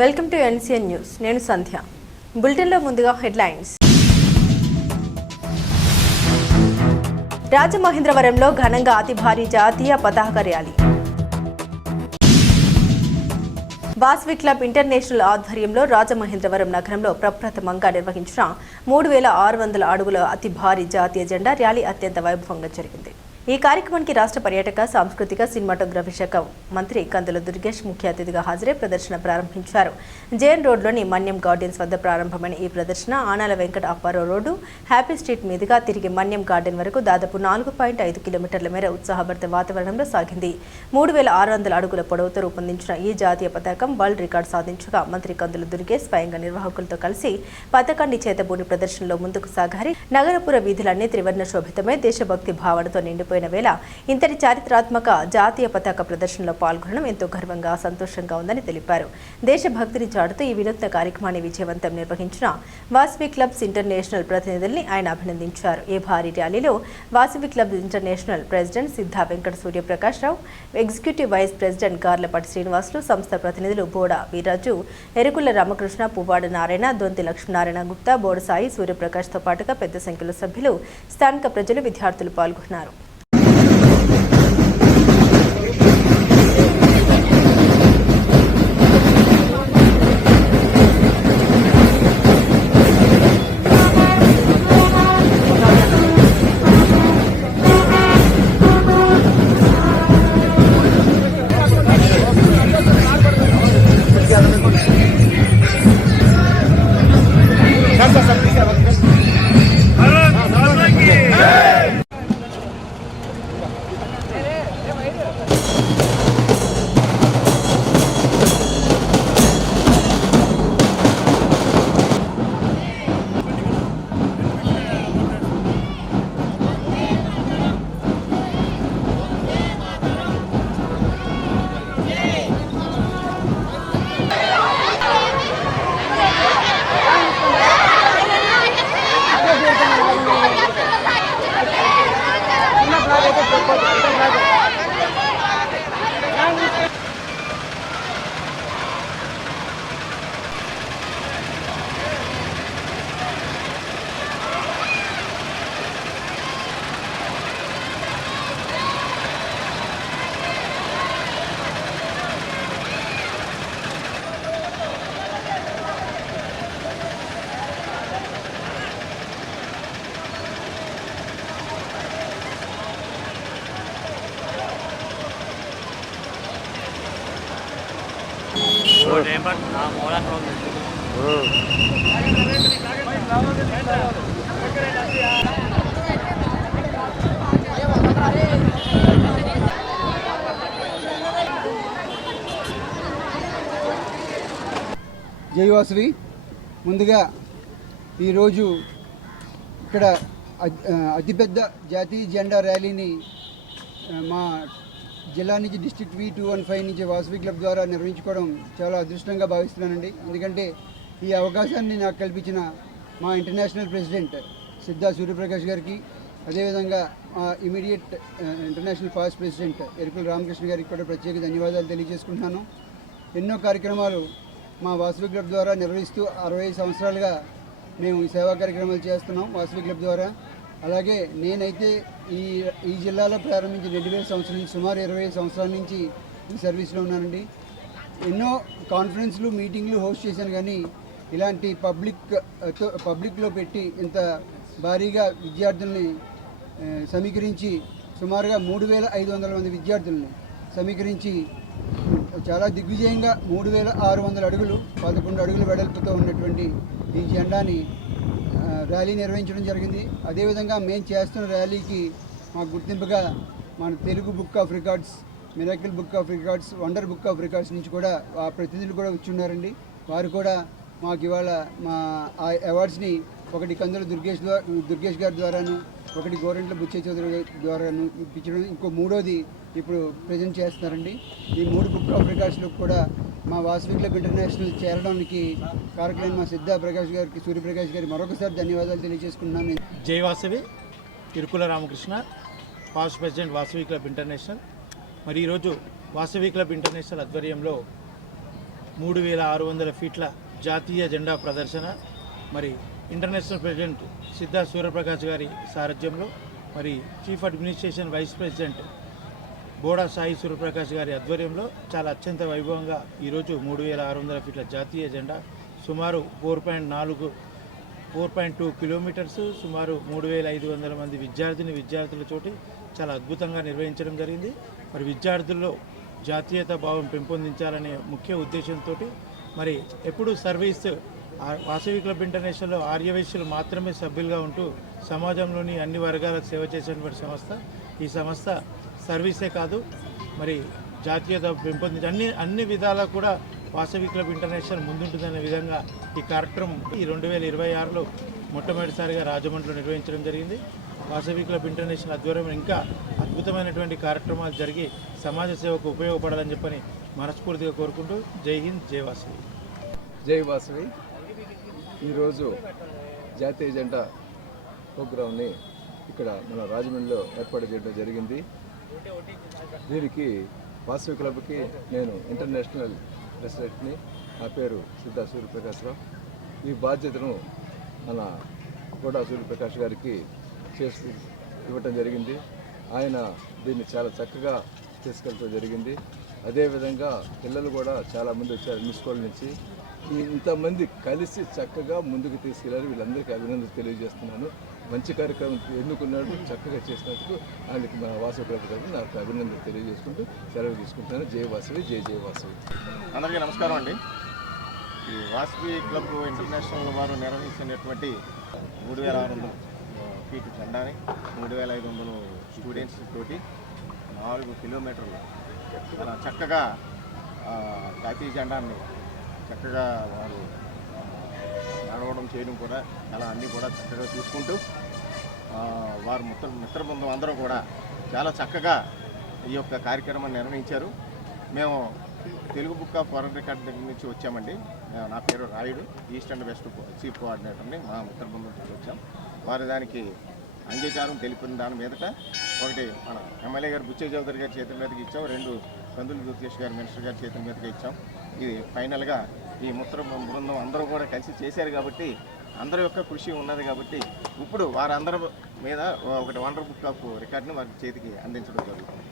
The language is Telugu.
Welcome to NCN news. నేను సంధ్య. బులెటిన్లో ముందుగా హెడ్లైన్స్. రాజమహేంద్రవరంలో ఘనంగా అతి భారీ జాతీయ పతాక ర్యాలీ. వాసవి క్లబ్ ఇంటర్నేషనల్ ఆధ్వర్యంలో రాజమహేంద్రవరం నగరంలో ప్రప్రథమంగా నిర్వహించిన 3600 అడుగుల అతి భారీ జాతీయ జెండా ర్యాలీ అత్యంత వైభవంగా జరిగింది. ఈ కార్యక్రమానికి రాష్ట్ర పర్యాటక సాంస్కృతిక సినిమాటోగ్రఫీ శాఖ మంత్రి కందుల దుర్గేష్ ముఖ్య అతిథిగా హాజరై ప్రదర్శన ప్రారంభించారు. జేఎన్ రోడ్లోని మన్యం గార్డెన్స్ వద్ద ప్రారంభమైన ఈ ప్రదర్శన Anala Venkata Apparao road, happy street మీదుగా తిరిగి మన్యం గార్డెన్ వరకు దాదాపు 4.5 కిలోమీటర్ల మేర ఉత్సాహభరిత వాతావరణంలో సాగింది. 3600 అడుగుల పొడవుతో రూపొందించిన ఈ జాతీయ పతాకం వరల్డ్ రికార్డు సాధించగా మంత్రి కందుల దుర్గేష్ స్వయంగా నిర్వాహకులతో కలిసి పతాకాన్ని చేతబూని ప్రదర్శనలో ముందుకు సాగారు. నగరపుర వీధులన్నీ త్రివర్ణ శోభితమై దేశభక్తి భావనతో నిండిపోయి వేళ ఇంతటి చారిత్రాత్మక జాతీయ పతాక ప్రదర్శనలో పాల్గొనడం ఎంతో గర్వంగా సంతోషంగా ఉందని తెలిపారు. దేశభక్తిని చాటుతూ ఈ వినూత్న కార్యక్రమాన్ని విజయవంతం నిర్వహించిన వాసవి క్లబ్స్ ఇంటర్నేషనల్ ప్రతినిధుల్ని ఆయన అభినందించారు. ఈ భారీ ర్యాలీలో Vasavi club international president Siddha Venkata Suryaprakash Rao, executive vice president Garlapati Srinivasulu, సంస్థ ప్రతినిధులు బోడ వీరాజు, ఎరుకుల రామకృష్ణ, పువ్వాడ నారాయణ, దొంతి లక్ష్మీనారాయణ గుప్తా, బోడ సాయి, సూర్యప్రకాష్తో పాటుగా పెద్ద సంఖ్యలో సభ్యులు, స్థానిక ప్రజలు, విద్యార్థులు పాల్గొన్నారు. జై వాసవి. ముందుగా ఈరోజు ఇక్కడ అతిపెద్ద జాతీయ జెండా ర్యాలీని మా జిల్లా నుంచి డిస్ట్రిక్ట్ V215 నుంచి వాసవి క్లబ్ ద్వారా నిర్వహించుకోవడం చాలా అదృష్టంగా భావిస్తున్నానండి. ఎందుకంటే ఈ అవకాశాన్ని నాకు కల్పించిన మా ఇంటర్నేషనల్ ప్రెసిడెంట్ సిద్ధా సూర్యప్రకాష్ గారికి, అదేవిధంగా మా immediate international past president Yerukula Ramakrishna గారికి కూడా ప్రత్యేక ధన్యవాదాలు తెలియజేసుకుంటున్నాను. ఎన్నో కార్యక్రమాలు మా వాసవి క్లబ్ ద్వారా నిర్వహిస్తూ 65 సంవత్సరాలుగా మేము ఈ సేవా కార్యక్రమాలు చేస్తున్నాం వాసవి క్లబ్ ద్వారా. అలాగే నేనైతే ఈ జిల్లాలో ప్రారంభించిన 2000 సంవత్సరాల నుంచి సుమారు 25 సంవత్సరాల నుంచి ఈ సర్వీస్లో ఉన్నానండి. ఎన్నో కాన్ఫరెన్స్లు, మీటింగ్లు హోస్ట్ చేశాను, కానీ ఇలాంటి పబ్లిక్లో పెట్టి ఇంత భారీగా విద్యార్థుల్ని సమీకరించి సుమారుగా 3500 మంది విద్యార్థుల్ని సమీకరించి చాలా దిగ్విజయంగా 3600 అడుగులు 11 అడుగుల వెడల్పుతో ఉన్నటువంటి ఈ జెండాని ర్యాలీ నిర్వహించడం జరిగింది. అదేవిధంగా మేము చేస్తున్న ర్యాలీకి మాకు గుర్తింపుగా మన Telugu book of records, miracle book of records, wonder book of records నుంచి కూడా ఆ ప్రతినిధులు కూడా వచ్చి ఉన్నారండి. వారు కూడా మాకు ఇవాళ మా ఆ అవార్డ్స్ని ఒకటి కందుల దుర్గేష్ గారి ద్వారాను, ఒకటి గోరెంట్ల బుచ్చయ్య చౌదరి ద్వారాను ఇప్పించడం, ఇంకో మూడోది ఇప్పుడు ప్రజెంట్ చేస్తున్నారండి. ఈ 3 బుక్ ఆఫ్ రికార్డ్స్లో కూడా మా వాసవి క్లబ్ ఇంటర్నేషనల్ చేరడానికి కారకులైన మా సిద్ధా ప్రకాష్ గారికి, సూర్యప్రకాష్ గారికి మరొకసారి ధన్యవాదాలు తెలియజేసుకుంటున్నాను. జై Vasavi. Irukula Ramakrishna, past president Vasavi club international. మరి ఈరోజు వాసవి క్లబ్ ఇంటర్నేషనల్ ఆధ్వర్యంలో 3600 ఫీట్ల జాతీయ జెండా ప్రదర్శన మరి ఇంటర్నేషనల్ ప్రెసిడెంట్ సిద్ధా సూర్యప్రకాష్ గారి సారథ్యంలో మరి chief administration vice president Boda Sai Suryaprakash గారి ఆధ్వర్యంలో చాలా అత్యంత వైభవంగా ఈరోజు 3600 ఫీట్ల జాతీయ జెండా సుమారు 4.2 కిలోమీటర్స్ సుమారు 3500 మంది విద్యార్థులతోటి చాలా అద్భుతంగా నిర్వహించడం జరిగింది. మరి విద్యార్థుల్లో జాతీయత భావం పెంపొందించాలనే ముఖ్య ఉద్దేశంతో మరి ఎప్పుడు సర్వీస్ వాసవి క్లబ్ ఇంటర్నేషనల్లో ఆర్యవైశ్యులు మాత్రమే సభ్యులుగా ఉంటూ సమాజంలోని అన్ని వర్గాలకు సేవ చేసేటువంటి సంస్థ. ఈ సంస్థ సర్వీసే కాదు మరి జాతీయత పెంపొందించి అన్ని విధాలా కూడా వాసవి క్లబ్ ఇంటర్నేషనల్ ముందుంటుందనే విధంగా ఈ కార్యక్రమం ఈ 2026లో మొట్టమొదటిసారిగా రాజమండ్రిలో నిర్వహించడం జరిగింది. వాసవి క్లబ్ ఇంటర్నేషనల్ ఆధ్వర్యంలో ఇంకా అద్భుతమైనటువంటి కార్యక్రమాలు జరిగి సమాజ సేవకు ఉపయోగపడాలని చెప్పని మనస్ఫూర్తిగా కోరుకుంటూ జై హింద్, జై వాసవి. జై వాసవి. ఈరోజు జాతీయ జెండా ప్రోగ్రాంని ఇక్కడ మన రాజమండ్రిలో ఏర్పాటు చేయడం జరిగింది. దీనికి వాసవి క్లబ్కి నేను ఇంటర్నేషనల్ ప్రెసిడెంట్ని. నా పేరు సిద్ధా సూర్యప్రకాశ్రావు. ఈ బాధ్యతను మన బోడా సూర్యప్రకాష్ గారికి చేసి ఇవ్వటం జరిగింది. ఆయన దీన్ని చాలా చక్కగా తీసుకెళ్ళటం జరిగింది. అదేవిధంగా పిల్లలు కూడా చాలామంది వచ్చారు అన్ని స్కూళ్ళ నుంచి. ఇంతమంది కలిసి చక్కగా ముందుకు తీసుకెళ్ళారు. వీళ్ళందరికీ అభినందనలు తెలియజేస్తున్నాను. మంచి కార్యక్రమం ఎన్నుకున్నాడు, చక్కగా చేసినందుకు ఆయనకి మన వాసవి క్లబ్ తరఫున నాకు అభినందనలు తెలియజేసుకుంటూ సెలవు తీసుకుంటున్నాను. జై వాసవి, జై జై వాసవి. అందరికీ నమస్కారం అండి. ఈ వాసవి క్లబ్ ఇంటర్నేషనల్ వారు నిర్వహించినటువంటి 3600 ఫీట్ జెండాని 3500 స్టూడెంట్స్ తోటి 4 కిలోమీటర్లు చాలా చక్కగా జాతీయ జెండాన్ని చక్కగా వారు నడవడం చేయడం కూడా చాలా అన్నీ కూడా చక్కగా చూసుకుంటూ వారు మిత్రబృందం అందరూ కూడా చాలా చక్కగా ఈ యొక్క కార్యక్రమాన్ని నిర్వహించారు. మేము Telugu book of world record దగ్గర నుంచి వచ్చామండి. నా పేరు Rayudu, east and west chief కోఆర్డినేటర్ని. మా మిత్రబృందం నుంచి వచ్చాం. వారు దానికి అంగీకారం తెలిపిన దాని మీదట ఒకటి మన ఎమ్మెల్యే గారు బుచ్చయ్య చౌదరి గారి చేతుల మీదకి ఇచ్చాం, 2 కందులు దుర్గేష్ గారు మినిస్టర్ గారి చేతుల మీదకి ఇచ్చాం. ఇది ఫైనల్గా ఈ బృందం అందరూ కూడా కలిసి చేశారు కాబట్టి అందరి యొక్క కృషి ఉన్నది కాబట్టి ఇప్పుడు వారందరి మీద ఒకటి వండర్ బుక్ ఆఫ్ రికార్డుని వారి చేతికి అందించడం జరుగుతుంది.